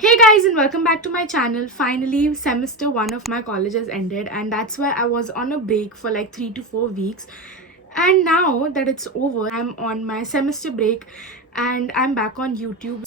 Hey guys, and welcome back to my channel. Finally, semester 1 of my college has ended, and that's why I was on a break for like 3 to 4 weeks. And now that it's over, I'm on my semester break and I'm back on YouTube.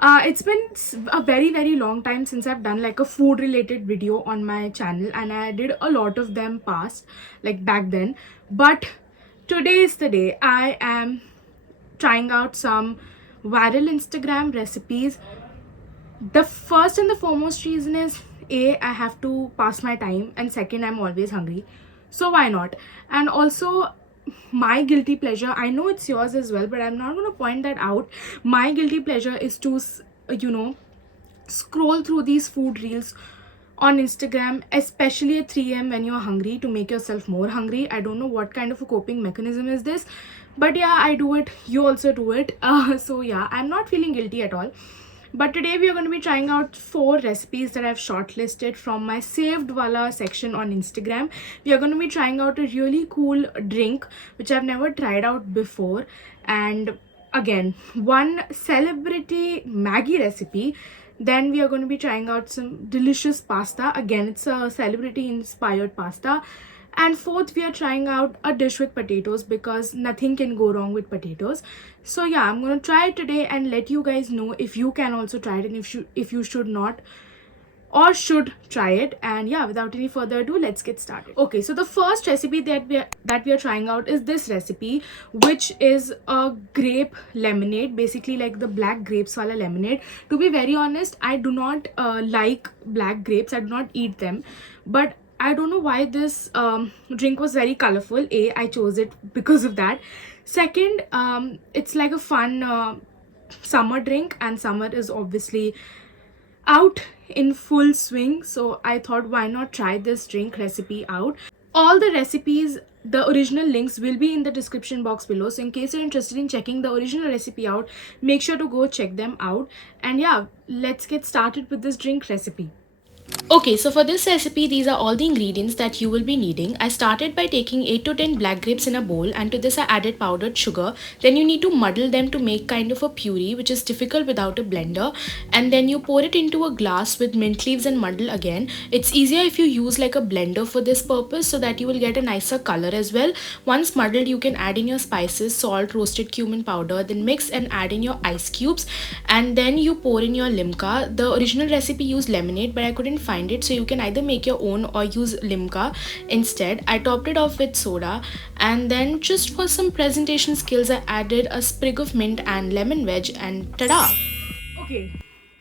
It's been a very long time since I've done like a food related video on my channel, and I did a lot of them past, like back then. But today is the day. I am trying out some viral Instagram recipes. The first and the foremost reason is A, I have to pass my time, and second, I'm always hungry. So why not? And also, my guilty pleasure, I know it's yours as well, but I'm not going to point that out. My guilty pleasure is to, scroll through these food reels on Instagram, especially at 3 a.m. when you're hungry, to make yourself more hungry. I don't know what kind of a coping mechanism is this, but yeah, I do it. You also do it. So yeah, I'm not feeling guilty at all. But today we are going to be trying out 4 recipes that I've shortlisted from my saved wala section on Instagram. We are going to be trying out a really cool drink which I've never tried out before, and again, one celebrity Maggie recipe. Then we are going to be trying out some delicious pasta. Again, it's a celebrity inspired pasta. And fourth, we are trying out a dish with potatoes because nothing can go wrong with potatoes. So yeah, I'm going to try it today and let you guys know if you can also try it, and if you should not or should try it. And yeah, without any further ado, let's get started. Okay, so the first recipe that we are trying out is this recipe, which is a grape lemonade, basically like the black grapes wala lemonade. To be very honest, I do not like black grapes. I do not eat them, but I don't know why this drink was very colorful. A, I chose it because of that. Second, it's like a fun summer drink, and summer is obviously out in full swing. So I thought, why not try this drink recipe out? All the recipes, the original links will be in the description box below. So in case you're interested in checking the original recipe out, make sure to go check them out. And yeah, let's get started with this drink recipe. Okay, so for this recipe, these are all the ingredients that you will be needing. I started by taking 8 to 10 black grapes in a bowl, and to this I added powdered sugar. Then you need to muddle them to make kind of a puree, which is difficult without a blender. And then you pour it into a glass with mint leaves and muddle again. It's easier if you use like a blender for this purpose, so that you will get a nicer color as well. Once muddled, you can add in your spices, salt, roasted cumin powder, then mix and add in your ice cubes. And then you pour in your limca. The original recipe used lemonade, but I couldn't find it, so you can either make your own or use limca instead. I topped it off with soda, and then just for some presentation skills, I added a sprig of mint and lemon wedge, and tada! Okay,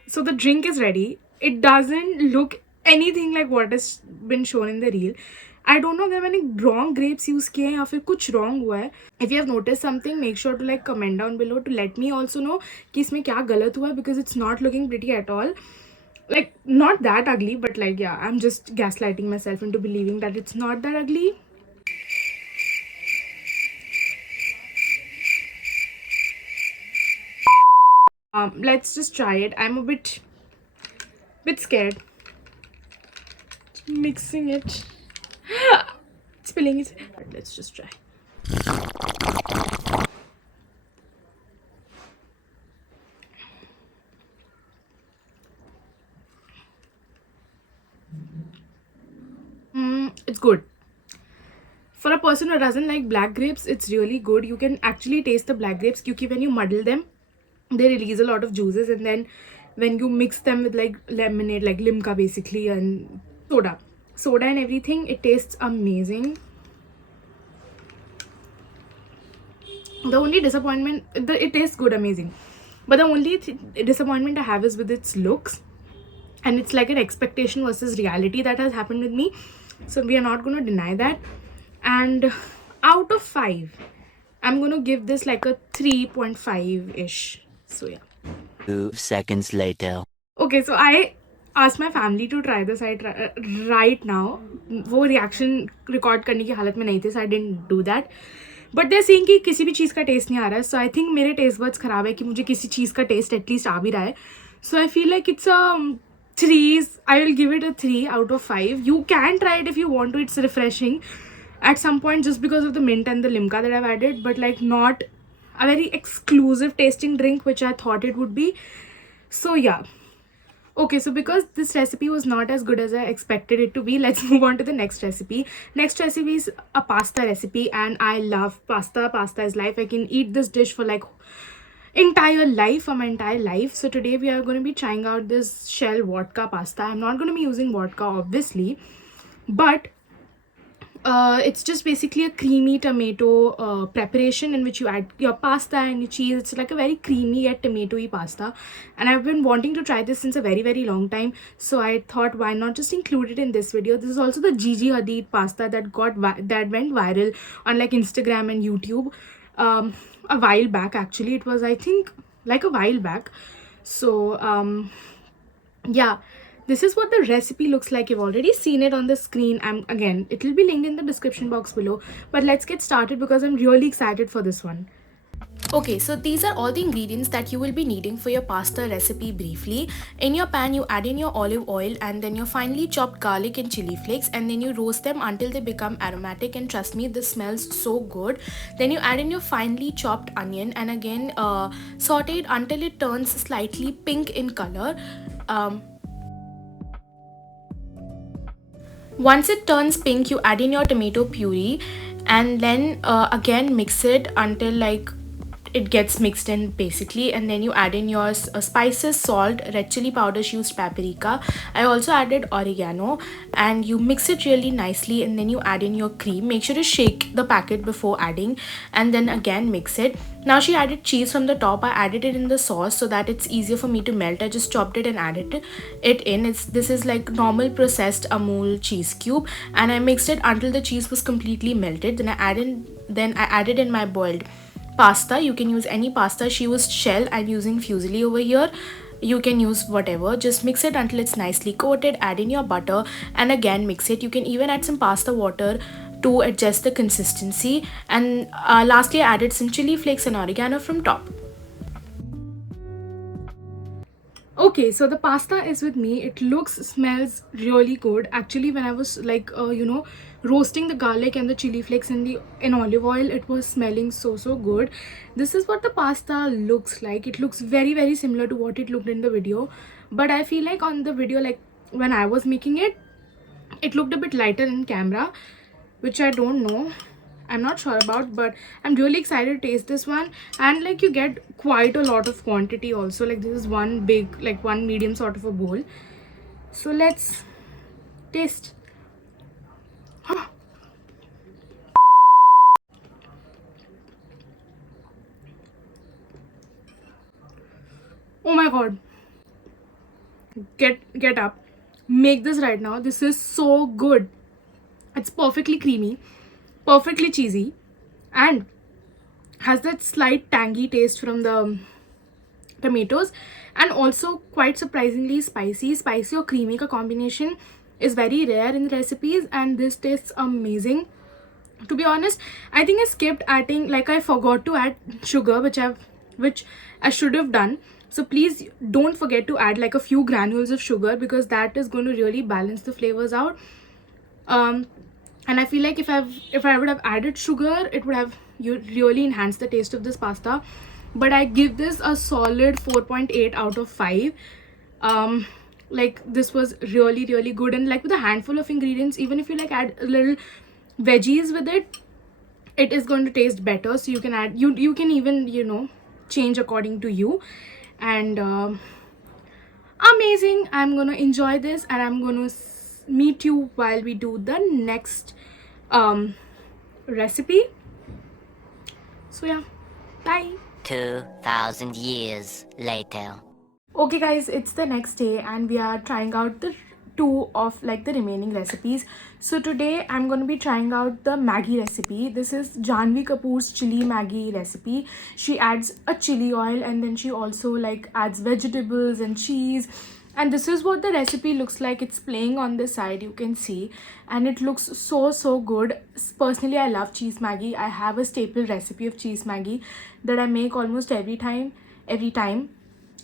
so the drink is ready. It doesn't look anything like what has been shown in the reel. I don't know अगर मैंने wrong grapes use किए हैं या फिर कुछ wrong हुआ है. If you have noticed something, make sure to like comment down below to let me also know कि इसमें क्या गलत हुआ है, because it's not looking pretty at all. Like, not that ugly, but like, yeah, I'm just gaslighting myself into believing that it's not that ugly. Let's just try it. I'm a bit scared. Mixing it. Spilling it. Let's just try. It's good. For a person who doesn't like black grapes, it's really good. You can actually taste the black grapes because when you muddle them, they release a lot of juices, and then when you mix them with like lemonade, like limca basically, and soda and everything, it tastes amazing. The only disappointment, it tastes good, amazing, but the only disappointment I have is with its looks, and it's like an expectation versus reality that has happened with me. So we are not going to deny that. And out of 5, I'm going to give this like a 3.5 ish. So yeah. 2 seconds later. Okay, so I asked my family to try this right now. वो reaction record करने की हालत में नहीं थे, so I didn't do that. But they're saying कि किसी भी चीज़ का taste नहीं आ रहा है. So I think मेरे taste buds खराब है कि मुझे किसी चीज़ का taste at least आ भी रहा है. So I feel like it's a 3. I will give it a 3 out of 5. You can try it if you want to. It's refreshing at some point just because of the mint and the limca that I've added, but like not a very exclusive tasting drink which I thought it would be. So yeah, Okay, so because this recipe was not as good as I expected it to be, let's move on to the next recipe. Next recipe is a pasta recipe, and I love pasta. Pasta is life. I can eat this dish for like for my entire life. So today we are going to be trying out this shell vodka pasta. I'm not going to be using vodka, obviously, but it's just basically a creamy tomato preparation in which you add your pasta and your cheese. It's like a very creamy yet tomatoey pasta, and I've been wanting to try this since a very very long time. So I thought, why not just include it in this video? This is also the Gigi Hadid pasta that that went viral on like Instagram and YouTube a while back. Actually, it was, I think, like a while back. So yeah, this is what the recipe looks like. You've already seen it on the screen. Again, it will be linked in the description box below, but let's get started because I'm really excited for this one. Okay, so these are all the ingredients that you will be needing for your pasta recipe briefly. In your pan, you add in your olive oil and then your finely chopped garlic and chili flakes, and then you roast them until they become aromatic, and trust me, this smells so good. Then you add in your finely chopped onion and again saute it until it turns slightly pink in color. Once it turns pink, you add in your tomato puree and then again mix it until like it gets mixed in basically, and then you add in your spices, salt, red chili powder, used paprika. I also added oregano, and you mix it really nicely, and then you add in your cream. Make sure to shake the packet before adding, and then again mix it. Now she added cheese from the top. I added it in the sauce so that it's easier for me to melt. I just chopped it and added it in. This is like normal processed Amul cheese cube, and I mixed it until the cheese was completely melted. Then I added in my boiled pasta. You can use any pasta. She used shell. I'm using fusilli over here. You can use whatever. Just mix it until it's nicely coated. Add in your butter and again mix it. You can even add some pasta water to adjust the consistency, and lastly I added some chili flakes and oregano from top. Okay, so the pasta is with me. It smells really good. Actually, when I was like roasting the garlic and the chili flakes in olive oil, it was smelling so good. This is what the pasta looks like. It looks very very similar to what it looked in the video, but I feel like on the video, like when I was making it, it looked a bit lighter in camera, which I don't know, I'm not sure about, but I'm really excited to taste this one. And like you get quite a lot of quantity also. Like this is one big, like one medium sort of a bowl. So let's taste. Oh my god. Get up. Make this right now. This is so good. It's perfectly creamy, perfectly cheesy, and has that slight tangy taste from the tomatoes, and also quite surprisingly spicy. Spicy or creamy ka combination is very rare in recipes, and this tastes amazing. To be honest, I think I skipped adding, like I forgot to add sugar, which I should have done. So please don't forget to add like a few granules of sugar, because that is going to really balance the flavors out. And I feel like if I would have added sugar, it would have really enhanced the taste of this pasta. But I give this a solid 4.8 out of 5. Like this was really really good, and like with a handful of ingredients, even if you like add a little veggies with it, it is going to taste better. So you can add, you can even change according to you. And amazing. I'm gonna enjoy this, and I'm gonna meet you while we do the next recipe. So yeah, bye. 2,000 years later. Okay guys, it's the next day and we are trying out the two of like the remaining recipes. So today I'm going to be trying out the Maggi recipe. This is Jahnvi Kapoor's chili Maggi recipe. She adds a chili oil, and then she also like adds vegetables and cheese, and this is what the recipe looks like. It's playing on the side, you can see, and it looks so good. Personally, I love cheese Maggi. I have a staple recipe of cheese Maggi that I make almost every time,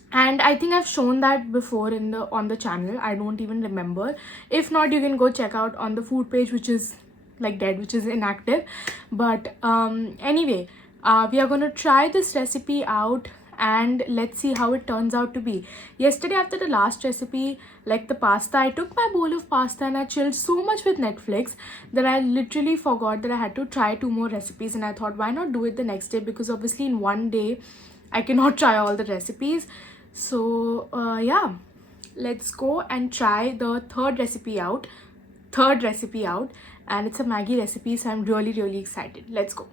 and I think I've shown that before on the channel. I don't even remember. If not, you can go check out on the food page, which is like dead, which is inactive. But anyway, we are going to try this recipe out, and let's see how it turns out to be. Yesterday after the last recipe, like the pasta, I took my bowl of pasta and I chilled so much with Netflix that I literally forgot that I had to try 2 more recipes, and I thought, why not do it the next day, because obviously in one day I cannot try all the recipes. So yeah, let's go and try the third recipe out, and it's a Maggi recipe, so I'm really excited. Let's go.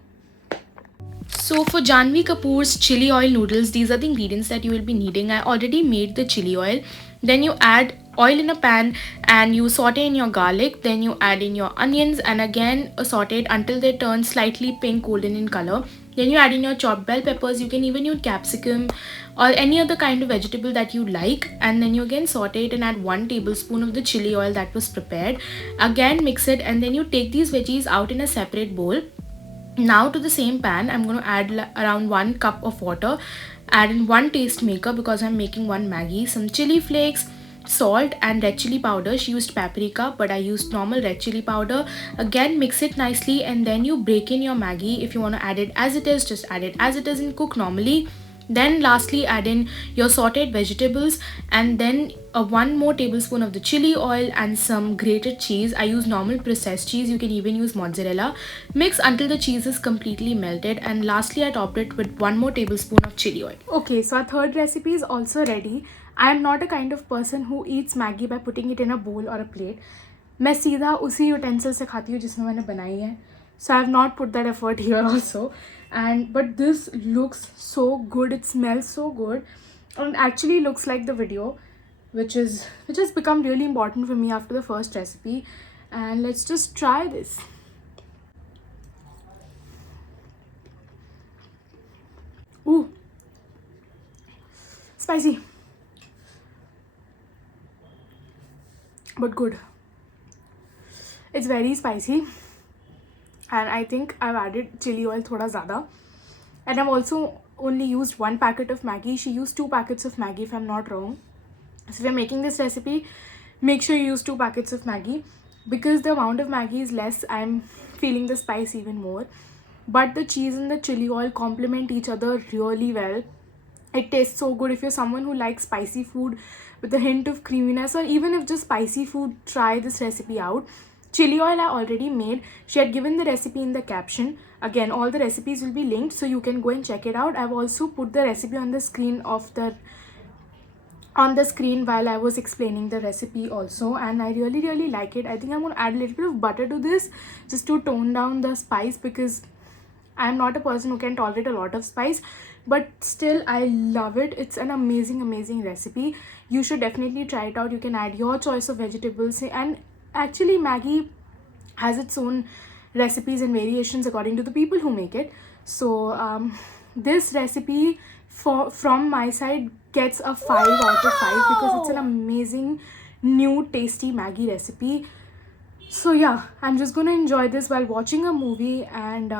So for Jahnvi Kapoor's chili oil noodles, these are the ingredients that you will be needing. I already made the chili oil. Then you add oil in a pan and you saute in your garlic. Then you add in your onions and again saute it until they turn slightly pink golden in color. Then you add in your chopped bell peppers. You can even use capsicum or any other kind of vegetable that you like. And then you again saute it and add 1 tablespoon of the chili oil that was prepared. Again mix it, and then you take these veggies out in a separate bowl. Now to the same pan, I'm going to add around 1 cup of water, add in 1 taste maker because I'm making 1 Maggi, some chili flakes, salt and red chili powder. She used paprika but I used normal red chili powder. Again mix it nicely, and then you break in your Maggi. If you want to add it as it is, just add it as it is and cook normally. Then lastly add in your sauteed vegetables, and then 1 more tablespoon of the chili oil and some grated cheese. I use normal processed cheese, you can even use mozzarella. Mix until the cheese is completely melted, and lastly I topped it with 1 more tablespoon of chili oil. Okay, so our third recipe is also ready. I am not a kind of person who eats Maggi by putting it in a bowl or a plate. मैं सीधा उसी utensil से खाती हूँ जिसमें मैंने बनाई है. So I have not put that effort here also. But this looks so good, it smells so good, and actually looks like the video, which has become really important for me after the first recipe. And let's just try this. Ooh, spicy, but good. It's very spicy, and I think I've added chili oil thoda zyada, and I've also only used 1 packet of Maggi. She used 2 packets of Maggi if I'm not wrong. So if you're making this recipe, make sure you use 2 packets of Maggi, because the amount of Maggi is less. I'm feeling the spice even more, but the cheese and the chili oil complement each other really well. It tastes so good. If you're someone who likes spicy food with a hint of creaminess, or even if just spicy food, try this recipe out. Chili oil I already made. She had given the recipe in the caption. Again, all the recipes will be linked, so you can go and check it out. I've also put the recipe on the screen while I was explaining the recipe also, and I really like it. I think I'm going to add a little bit of butter to this just to tone down the spice, because I'm not a person who can tolerate a lot of spice, but still I love it. It's an amazing recipe. You should definitely try it out. You can add your choice of vegetables, and actually Maggi has its own recipes and variations according to the people who make it. So this recipe from my side gets a 5 out of 5 because it's an amazing new tasty Maggi recipe. So yeah, I'm just gonna enjoy this while watching a movie, and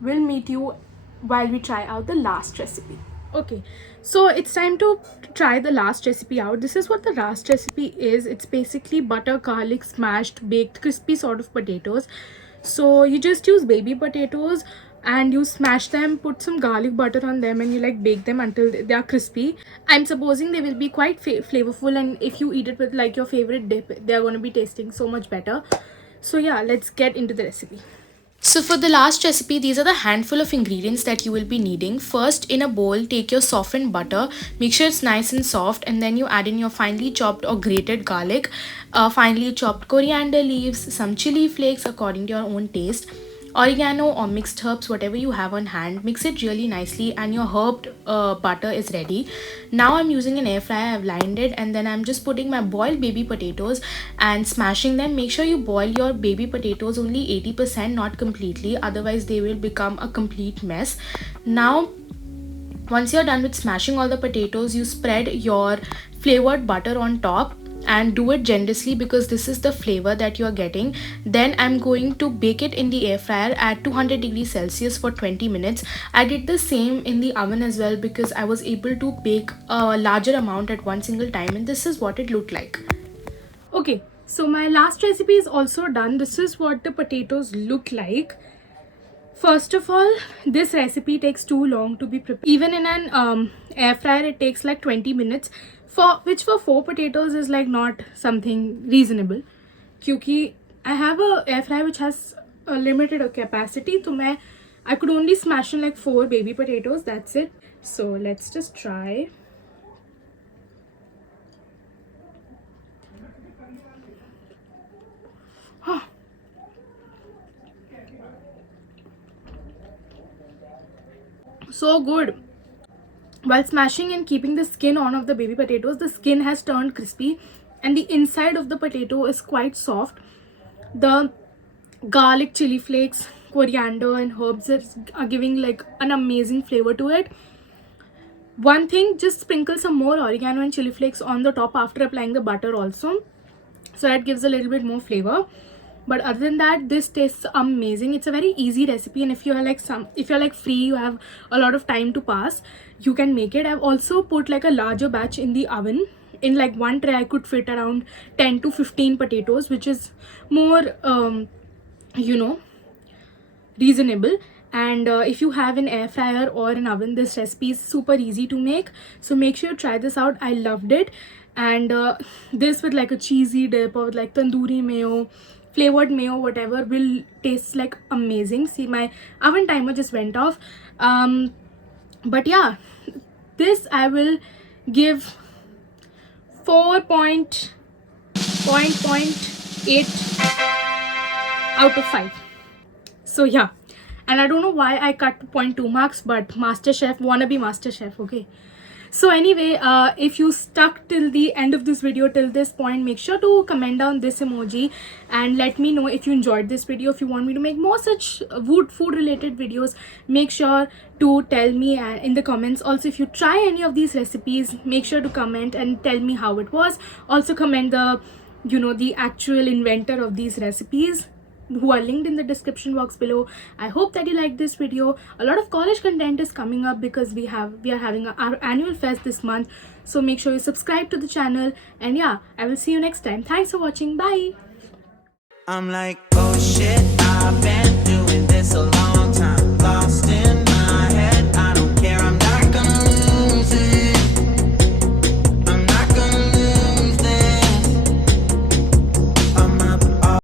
we'll meet you while we try out the last recipe. Okay, so it's time to try the last recipe out. This is what the last recipe is. It's basically butter, garlic, smashed, baked, crispy sort of potatoes. So you just use baby potatoes and you smash them, put some garlic butter on them, and you like bake them until they are crispy. I'm supposing they will be quite flavorful, and if you eat it with like your favorite dip, they're going to be tasting so much better. So yeah, let's get into the recipe. So for the last recipe, these are the handful of ingredients that you will be needing. First, in a bowl, take your softened butter, make sure it's nice and soft, and then you add in your finely chopped or grated garlic, finely chopped coriander leaves, some chili flakes according to your own taste, oregano or mixed herbs, whatever you have on hand. Mix it really nicely and your herbed butter is ready. Now I'm using an air fryer. I've lined it, and then I'm just putting my boiled baby potatoes and smashing them. Make sure you boil your baby potatoes only 80%, not completely, otherwise they will become a complete mess. Now once you're done with smashing all the potatoes, you spread your flavored butter on top and do it generously because this is the flavor that you are getting. Then I'm going to bake it in the air fryer at 200 degrees Celsius for 20 minutes. I did the same in the oven as well because I was able to bake a larger amount at one single time, and this is what it looked like. Okay, so my last recipe is also done. This is what the potatoes look like. First of all, this recipe takes too long to be prepared. Even in an air fryer, it takes like 20 minutes, which for 4 potatoes is like not something reasonable. Because I have a air fryer which has a limited capacity, so I could only smash in like 4 baby potatoes. That's it. So let's just try. So good. While smashing and keeping the skin on of the baby potatoes, the skin has turned crispy and the inside of the potato is quite soft. The garlic, chili flakes, coriander and herbs are giving like an amazing flavor to it. One thing, just sprinkle some more oregano and chili flakes on the top after applying the butter also, so that gives a little bit more flavor. But other than that, this tastes amazing. It's a very easy recipe, and if you're like free, you have a lot of time to pass, you can make it. I've also put like a larger batch in the oven. In like one tray I could fit around 10 to 15 potatoes, which is more reasonable. And if you have an air fryer or an oven, this recipe is super easy to make, so make sure you try this out. I loved it. And this with like a cheesy dip or with like tandoori mayo, flavored mayo, whatever, will taste like amazing. See, my oven timer just went off. But yeah, this I will give 4.8 out of 5. So yeah, and I don't know why I cut 0.2 marks, but wannabe master chef, okay. So anyway, if you stuck till the end of this video, till this point, make sure to comment down this emoji and let me know if you enjoyed this video. If you want me to make more such food related videos, make sure to tell me in the comments. Also, if you try any of these recipes, make sure to comment and tell me how it was. Also comment the actual inventor of these recipes, who are linked in the description box below. I hope that you liked this video. A lot of college content is coming up because we are having our annual fest this month, so make sure you subscribe to the channel. And yeah, I will see you next time. Thanks for watching. Bye. I'm like, oh shit, I've been